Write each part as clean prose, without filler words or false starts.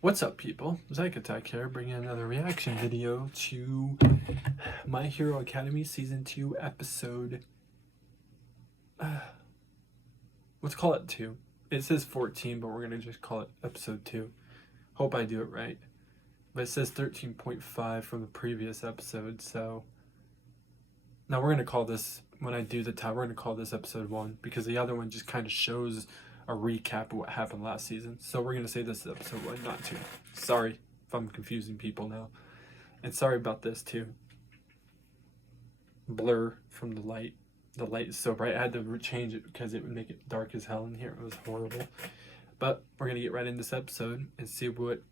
What's up, people? Zyke Attack here, bringing another reaction video to My Hero Academy Season 2 episode... let's call it 2. It says 14, but we're going to just call it episode 2. Hope I do it right. But it says 13.5 from the previous episode, so... Now we're going to call this, when I do the title, we're going to call this episode 1, because the other one just kind of shows a recap of what happened last season. So we're going to say this is episode 1, not 2. Sorry if I'm confusing people now. And sorry about this too. Blur from the light. The light is so bright. I had to change it because it would make it dark as hell in here. It was horrible. But we're going to get right into this episode and see what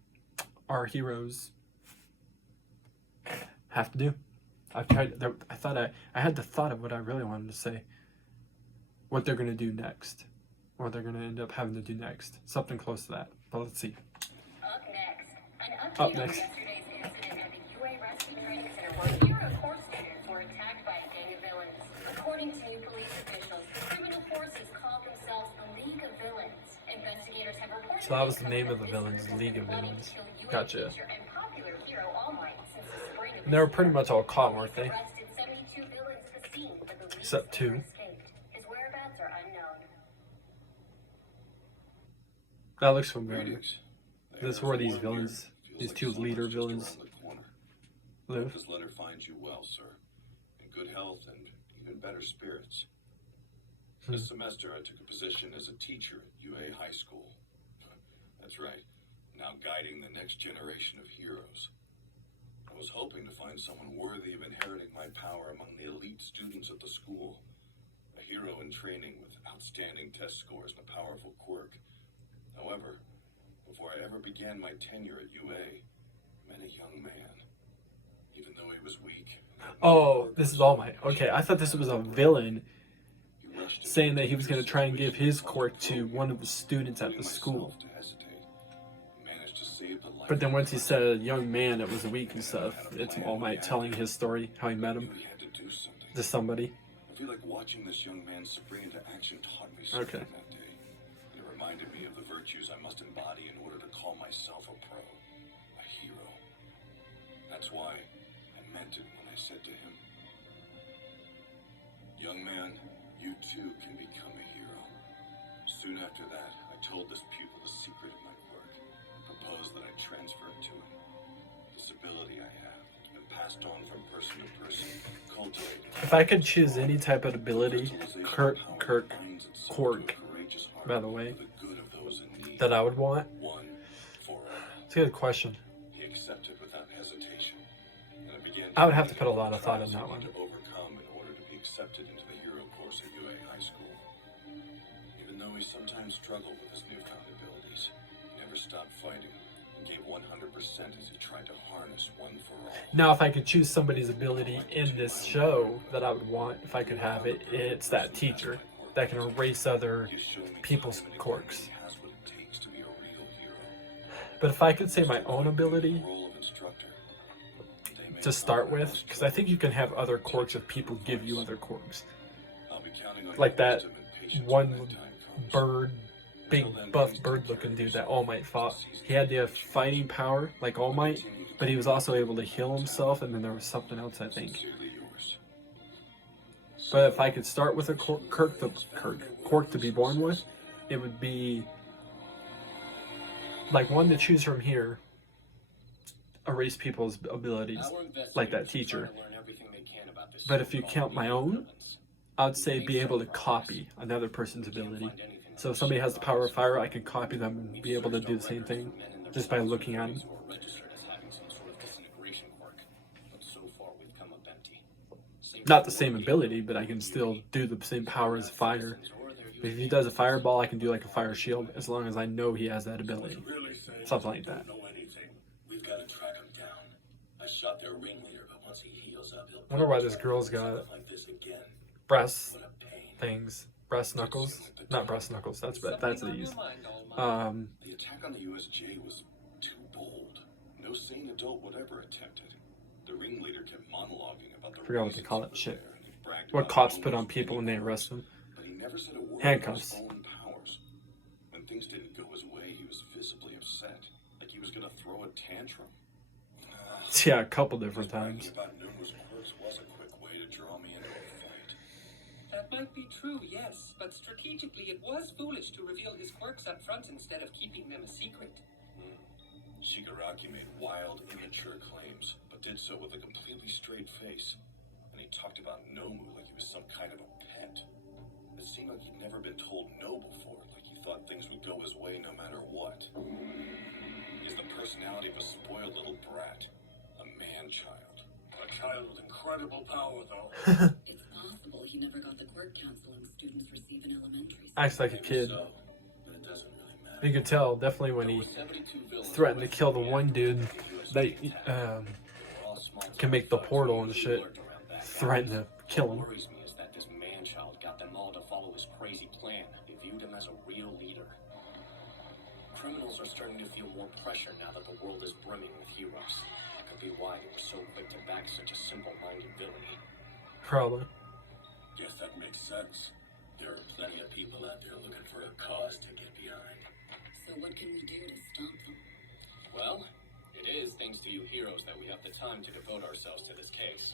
our heroes have to do. I've tried. I had the thought of what I really wanted to say. What they're going to do next. Or they're going to end up having to do next. Something close to that. But let's see. Up next. Yesterday's incident at the UA Rescue Training Center where Hero Corps students were attacked by a gang of villains. According to new police officials, criminal forces called themselves the League of Villains. Investigators have reported So that was the name of the villains, League of Villains. Gotcha. And they were pretty much all caught, weren't they? Except 2. That looks familiar. This is where these villains, these 2 leader villains, live. This letter finds you well, sir. In good health and even better spirits. This semester I took a position as a teacher at UA High School. That's right. Now guiding the next generation of heroes. I was hoping to find someone worthy of inheriting my power among the elite students at the school. A hero in training with outstanding test scores and a powerful quirk. However, before I ever began my tenure at UA, I met a young man. Even though he was weak. Oh, this is All Might. Okay, I thought this was a villain saying that he was going to try and give his quirk to one of the students at the school. But then once he said a young man that was weak and stuff, it's All Might telling his story, how he met him to somebody. I feel like watching this young man spring into action taught me something that day. It reminded me of the virtues I must embody in order to call myself a pro, a hero. That's why I meant it when I said to him, "Young man, you too can become a hero." Soon after that, I told this pupil the secret of my work, proposed that I transfer it to him. This ability I have, it's been passed on from person to person, cultivated. If I could choose any type of ability, quirk, by the way, that I would want, it's a good question. He accepted without hesitation, and I began I would have to put a lot of thought in that one. to overcome in order to be accepted into the hero course at UA High School. Even though he sometimes struggled with his newfound abilities, he never stopped fighting and gave 100% as he tried to harness one for all. Now, if I could choose somebody's ability in this show that I would want, if I could have it, it's that teacher that can erase other people's quirks. But if I could say my own ability to start with, because I think you can have other quirks if people give you other quirks. Like that one bird, big buff bird looking dude that All Might fought. He had the fighting power like All Might, but he was also able to heal himself, and then there was something else, I think. But if I could start with a quirk to be born with, it would be like one to choose from here. Erase people's abilities, like that teacher. But if you count my own, I'd say be able to copy another person's ability. So if somebody has the power of fire, I can copy them and be able to do the same thing just by looking at them. Not the same ability, but I can still do the same power as fire. But if he does a fireball, I can do like a fire shield as long as I know he has that ability. Something like that. We've got to track him down. I shot their ringleader, but once he heals up, he'll I wonder why this girl's got breast things. Breast knuckles? Not breast knuckles, that's these. The attack on the USJ was too bold. No sane adult would ever attempt it. The ringleader kept monologuing about the I forgot what they call that shit. What cops put on people when they arrest them. Handcuffs. When things didn't go his way, he was visibly upset, like he was going tantrum. Yeah, a couple different Bragging times. about Numa's quirks was a quick way to draw me into a fight. That might be true, yes, but strategically it was foolish to reveal his quirks up front instead of keeping them a secret. Shigaraki made wild, immature claims, but did so with a completely straight face. And he talked about Nomu like he was some kind of a pet. It seemed like he'd never been told no before, like he thought things would go his way no matter what. He has the personality of a spoiled little brat. A man-child. A child with incredible power, though. It's possible he never got the quirk counseling students receive in elementary school. Acts like a kid. So, but it doesn't really matter. You could tell definitely when he threatened to kill the one dude that can make the portal and shit. Threatened to kill him. What worries me is that this man-child got them all to follow his crazy plan. They viewed him as a real leader. Criminals are starting to feel more pressure now that the world is brimming with heroes. That could be why they were so quick to back such a simple-minded villain. Probably. Guess that makes sense. There are plenty of people out there looking for a cause to get behind. So what can we do to stop them? Well, it is thanks to you heroes that we have the time to devote ourselves to this case.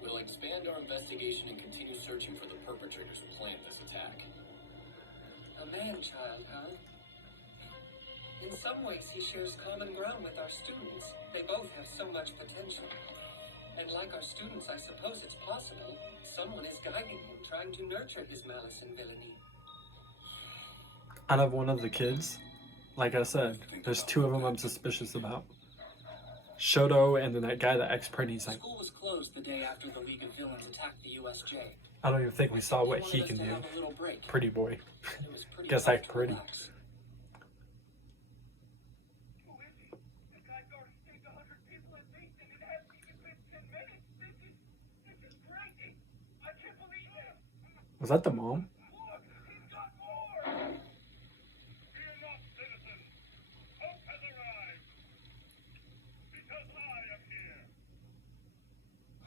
We'll expand our investigation and continue searching for the perpetrators who planned this attack. A man-child, huh? In some ways, he shares common ground with our students. They both have so much potential. And like our students, I suppose it's possible someone is guiding him, trying to nurture his malice and villainy. Out of one of the kids, like I said, there's two of them I'm suspicious about. Shoto and then that guy that ex-pretty's like, School was closed the day after the League of Villains attacked the USJ. I don't even think we saw what he can do. Pretty boy. Guess act pretty. Was that the mom?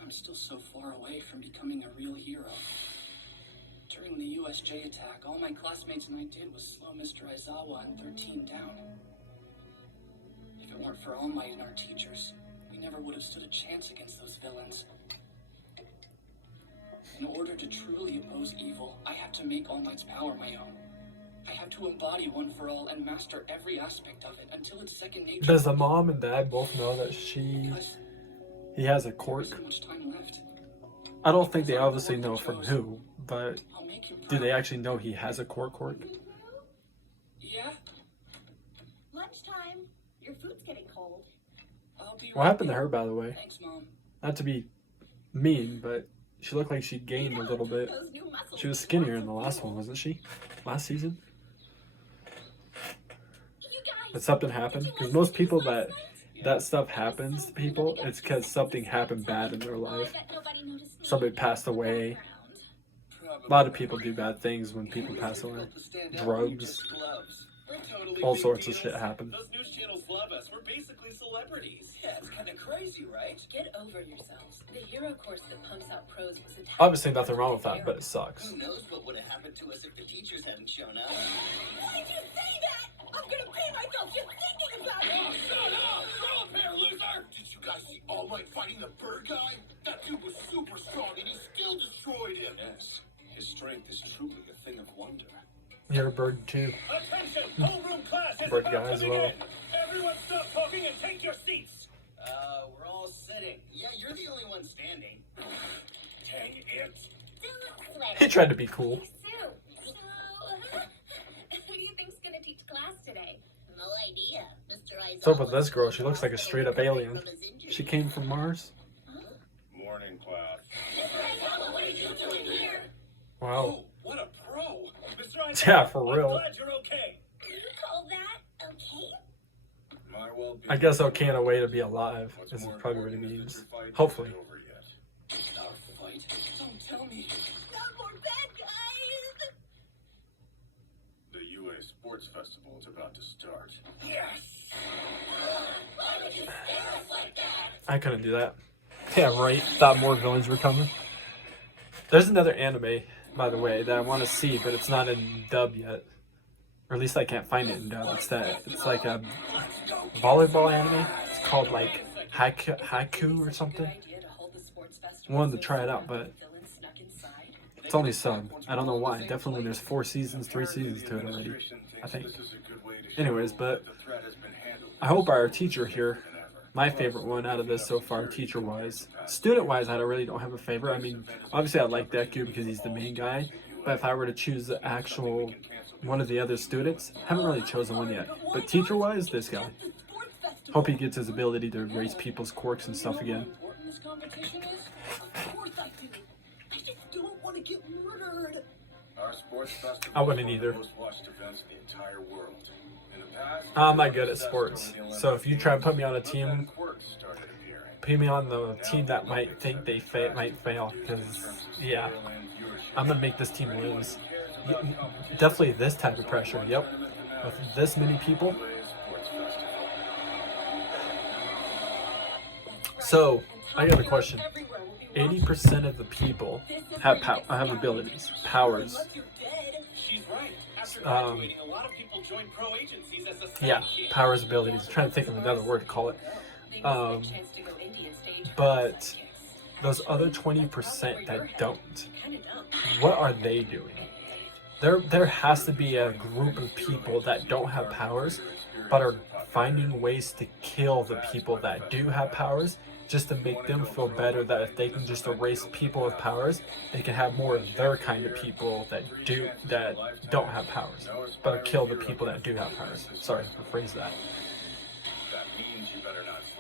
I'm still so far away from becoming a real hero. During the USJ attack, all my classmates and I did was slow Mr. Aizawa and 13 down. If it weren't for All Might and our teachers, we never would have stood a chance against those villains. In order to truly oppose evil, I have to make All Might's power my own. I have to embody One for All and master every aspect of it until it's second nature. Does the mom and dad both know that he has a quirk? So much time left. I don't think they obviously know from who, but do they actually know he has a quirk? Yeah? Lunchtime. Your food's getting cold. I'll be What right happened to there. her, by the way? Thanks, Mom. Not to be mean, but she looked like she gained a little bit. She was skinnier in the last one, wasn't she? Last season? Did something happen? Because most people that stuff happens to people, it's because something happened bad in their life. Somebody passed away. A lot of people do bad things when people pass away. Drugs. All sorts of shit happen. Those news channels love us. We're basically celebrities. Yeah, it's kind of crazy, right? Get over yourselves. The hero course that pumps out pros was attacked. Obviously nothing wrong with that, but it sucks. Who knows what would have happened to us if the teachers hadn't shown up? Why did you say that? I'm gonna pay myself just thinking about it. Oh, shut up! Grow up here, loser! Did you guys see All Might fighting the bird guy? That dude was super strong and he still destroyed him. Yes, his strength is truly a thing of wonder. You're a bird too. Attention! Homeroom class is Bird about guy as to well. begin. Everyone stop talking and take your seats. We're all sitting. Yeah, you're the only one standing. Dang it! He tried to be cool. Sue, who do you think's gonna teach class today? No idea. Mr. What's up with this girl? She looks like a straight up alien. She came from Mars? Morning, class. What are you doing here? Wow. Oh, what a pro! Mr. Isaac, Yeah, for real. I'm glad you're okay. You call that okay? My well-being. I guess okay in a way to be alive. What's This is more probably what it important is means. that your fight Hopefully. isn't over yet. It's our fight. Don't tell me. Not more bad guys. The UA Sports Festival is about to start. Yes! Why would you scare us like that? I couldn't do that. Yeah, right. Thought more villains were coming. There's another anime, by the way, that I want to see, but it's not in dub yet. Or at least I can't find it in dub. It's like a volleyball anime. It's called like Haiku or something. I wanted to try it out, but it's only sub. I don't know why. Definitely there's 4 seasons, 3 seasons to it already, I think. Anyways, but I hope our teacher here, my favorite one out of this so far, teacher-wise. Student-wise, I really don't have a favorite. I mean, obviously I like Deku because he's the main guy. But if I were to choose the actual one of the other students, haven't really chosen one yet. But teacher-wise, this guy. Hope he gets his ability to erase people's quirks and stuff again. I wouldn't either. I'm not good at sports, so if you try to put me on a team, put me on the team that might think they might fail, because yeah, I'm gonna make this team lose. Definitely this type of pressure. Yep, with this many people. So I got a question. 80% of the people have abilities, powers. Yeah, powers, abilities. I'm trying to think of another word to call it. But those other 20% that don't, what are they doing? There has to be a group of people that don't have powers, but are finding ways to kill the people that do have powers, just to make them feel better that if they can just erase people with powers, they can have more of their kind of people that don't have powers, but kill the people that do have powers. Sorry, rephrase that.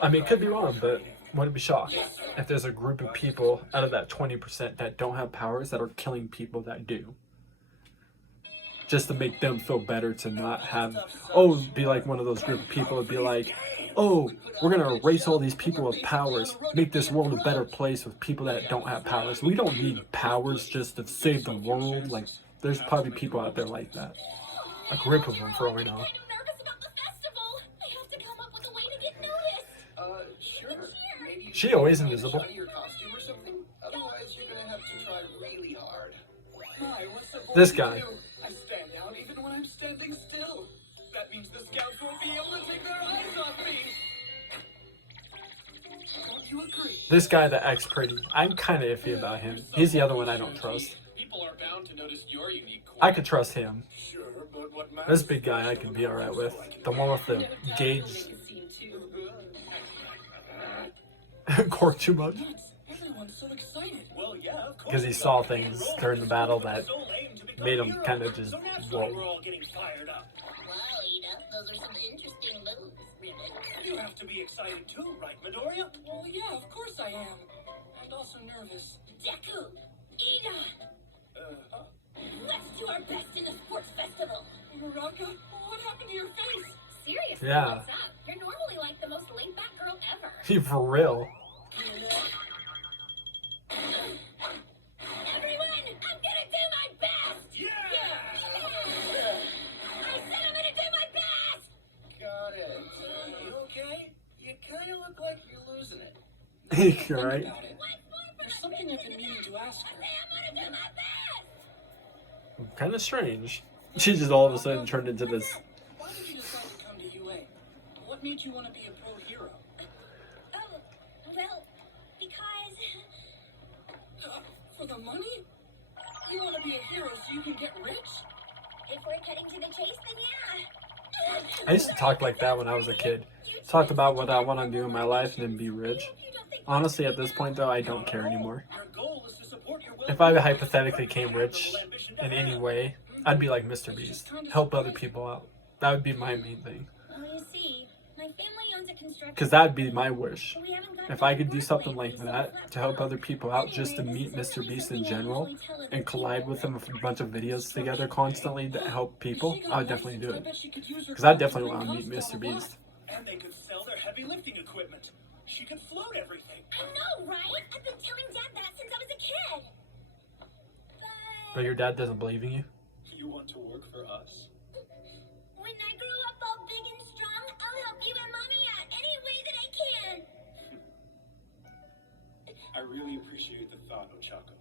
I mean, it could be wrong, but wouldn't be shocked if there's a group of people out of that 20% that don't have powers that are killing people that do. Just to make them feel better to not have, be like one of those group of people would be like, we're gonna erase all these people with powers, make this world a better place with people that don't have powers. We don't need powers just to save the world. Like, there's probably people out there like that. A group of them, for all we know. She always invisible. This guy. I stand out even when I'm standing still. That means the scouts won't be able to take their eyes off me. Don't you agree? This guy that acts pretty. I'm kind of iffy about him. He's the other one I don't trust. People are bound to notice your unique I could trust him. Sure, but what This big guy I can be alright with. The one with the gauge. Cork too much. Everyone's so excited. Well, yeah, of course. Because he saw things during the battle that made him kind of just whoa. We're all getting fired up. Wow, Ida, those are some interesting moves, Ribbon. You have to be excited too, right, Midoriya? Well, yeah, of course I am. And also nervous. Deku, Ida, let's do our best in the sports festival. Baraka, what happened to your face? Seriously, Yeah. what's up? You're normally like the most laid-back girl ever. He for real. Everyone, I'm gonna do my best! Yeah! I said I'm gonna do my best! Got it. You okay? You kind of look like you're losing it. You're right. About it. There's something I've been meaning to ask her. I'm gonna do my best! Kind of strange. She just all of a sudden turned into this. Why did you decide to come to UA? What made you want to be a pro hero? Oh, well, because... For the money? You want to be a hero so you can get rich? If we're cutting to the chase, then yeah. I used to talk like that when I was a kid. Talked about what I want to do in my life and then be rich. Honestly, at this point though, I don't care anymore. Your goal is to support your If I hypothetically became rich in any way, I'd be like Mr. Beast. Help other people out. That would be my main thing. Well, you see, my family owns a construction... Because that would be my wish. We haven't gotten If I could do something like that to help other people out, just to meet Mr. Beast in general and collide with him with a bunch of videos together constantly to help people, I would definitely do it. Because I definitely want to meet Mr. Beast. And they could sell their heavy lifting equipment. She could float everything. I know, right? I've been telling Dad that since I was a kid. But your dad doesn't believe in you? You want to work for us? When I grow up all big and strong, I'll help you and Mommy out any way that I can. I really appreciate the thought, Ochako.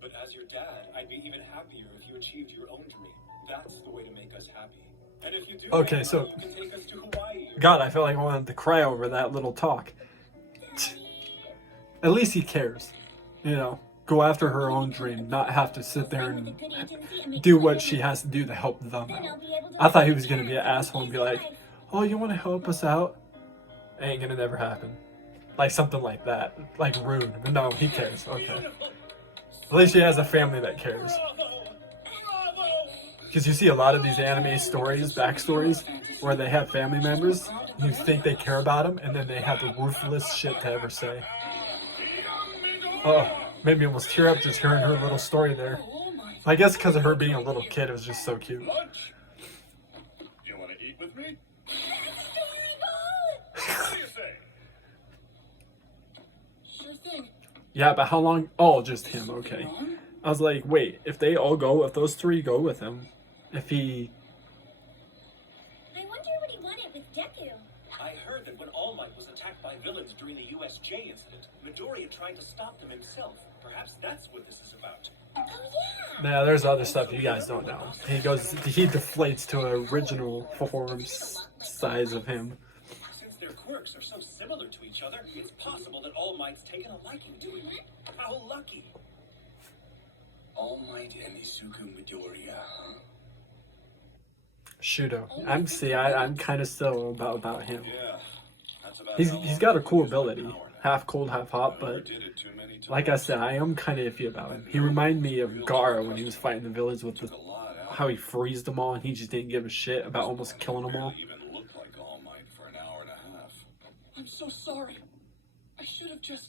But as your dad, I'd be even happier if you achieved your own dream. that's the way to make us happy. And if you do, Okay, so you can take us to Hawaii. God, I feel like I wanted to cry over that little talk. At least he cares, you know. Go after her own dream, not have to sit there and do what she has to do to help them out. I thought he was gonna be an asshole and be like, "Oh, you want to help us out?" Ain't gonna never happen. Like something like that, like rude. But no, he cares. Okay. At least he has a family that cares. Because you see a lot of these anime stories, backstories, where they have family members, you think they care about them, and then they have the ruthless shit to ever say. Oh, made me almost tear up just hearing her little story there. I guess because of her being a little kid, it was just so cute. Lunch? Do you want to eat with me? What do you say? Sure thing. Yeah, but how long? Oh, just him. Okay. I was like, wait, if they all go, if those three go with him, if he... I wonder what he wanted with Deku. I heard that when All Might was attacked by villains during the USJ incident, Midoriya tried to stop them himself. Perhaps that's what this is about. Oh yeah. Yeah, there's other stuff you guys don't know. He deflates to an original form size of him. Since their quirks are so similar to each other, it's possible that All Might's taken a liking to him. How lucky! All Might and Izuku Midoriya. Shudo. I'm kind of still about him. Yeah. That's about He's got a cool ability. Half cold, half hot, but like I said, I am kind of iffy about him. He reminded me of Gaara when he was fighting the villains with how he freezed them all and he just didn't give a shit about almost killing them all. even looked like All Might for an hour and a half. I'm so sorry. I should have just.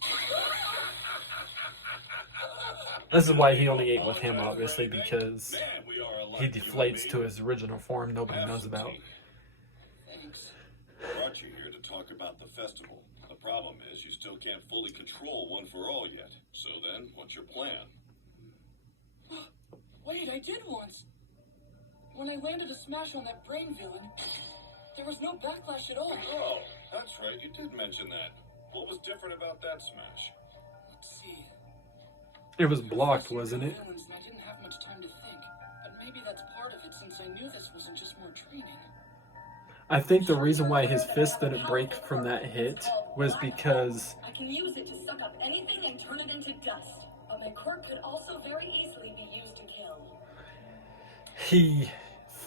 This is why he only ate with him, obviously, because Man, we are alike, he you and deflates me. to his original form nobody knows about. Thanks. Brought you here to talk about the festival. The problem is you still can't fully control One for All yet. So then, what's your plan? Wait, I did once. When I landed a smash on that brain villain, there was no backlash at all. Oh, that's right, you did mention that. What was different about that smash? Let's see. It was blocked, wasn't it? Villains, and I didn't have much time to think. But maybe that's part of it since I knew this wasn't just more training. I think the reason why his fist didn't break from that hit was because I can use it to suck up anything and turn it into dust. But my quirk could also very easily be used to kill. he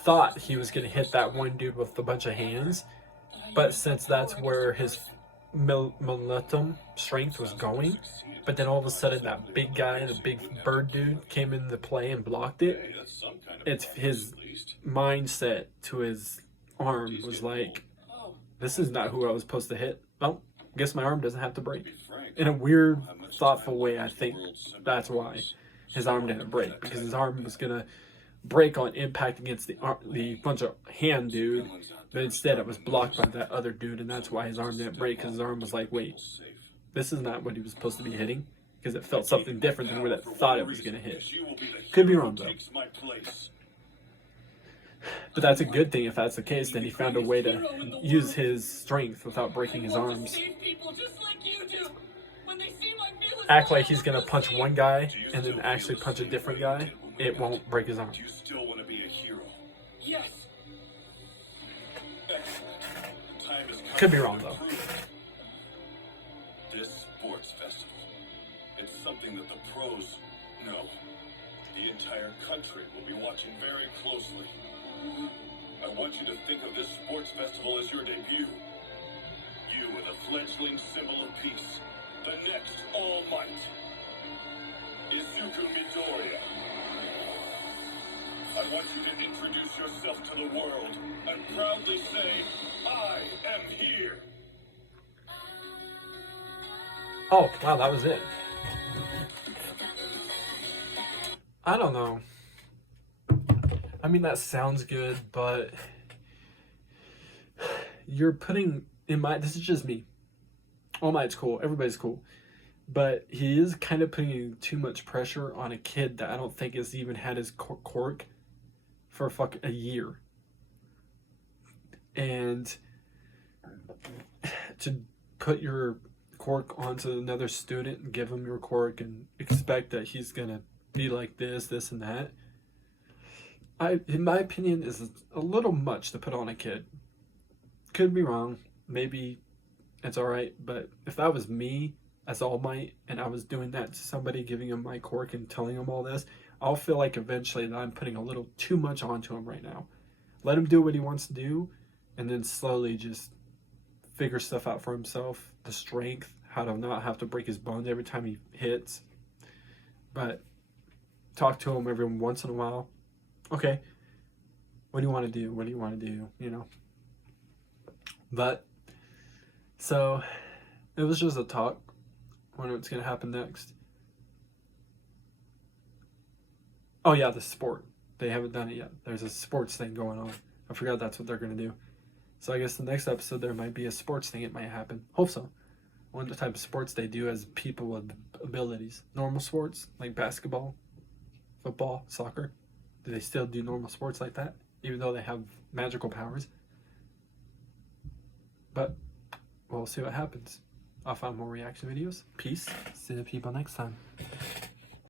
thought he was going to hit that one dude with a bunch of hands, but since that's where his militum strength was going, but then all of a sudden that big guy, the big bird dude, came into play and blocked it. Hey, that's some kind of It's his at least. mindset to his arm was like, Oh, this is not who I was supposed to hit. Well, guess my arm doesn't have to To break. be frank, In a weird, how much thoughtful time way, I this think world symbol that's why is. his arm didn't break, because his arm was gonna break on impact against the bunch of hand dude, but instead it was blocked by that other dude, and that's why his arm didn't break, because his arm was like, wait, this is not what he was supposed to be hitting, because it felt something different than what it thought it was gonna hit. Could be wrong, though. But that's a good thing if that's the case, then he found a way to use his strength without breaking his arms. save people just like you do. When they see my villains, Act like he's gonna punch one guy and then actually punch a different guy, it won't break his arm. Do you still want to be a hero? Yes. Excellent. The time has come Could be for wrong, you to though. prove it. This sports festival, it's something that the pros know. The entire country will be watching very closely. I want you to think of this sports festival as your debut. You are the fledgling symbol of peace, the next All Might. Izuku Midoriya. I want you to introduce yourself to the world and proudly say, I am here. Oh, wow, that was it. I don't know. I mean, that sounds good, but you're putting in my, this is just me. All Might's cool, everybody's cool, but he is kind of putting too much pressure on a kid that I don't think has even had his quirk for a year. And to put your quirk onto another student and give him your quirk and expect that he's gonna be like this and that, in my opinion, is a little much to put on a kid. Could be wrong. Maybe it's all right. But if that was me as All Might and I was doing that to somebody, giving him my quirk and telling him all this, I'll feel like eventually that I'm putting a little too much onto him right now. Let him do what he wants to do, and then slowly just figure stuff out for himself. The strength, how to not have to break his bones every time he hits. But talk to him every once in a while. Okay, what do you want to do? What do you want to do? You know. But so it was just a talk. I wonder what's gonna happen next. Oh yeah, the sport. They haven't done it yet. There's a sports thing going on. I forgot that's what they're gonna do. So I guess the next episode there might be a sports thing. It might happen. Hope so. I wonder what type of sports they do as people with abilities. Normal sports like basketball, football, soccer. Do they still do normal sports like that, even though they have magical powers? But we'll see what happens. I'll find more reaction videos. Peace. See the people next time.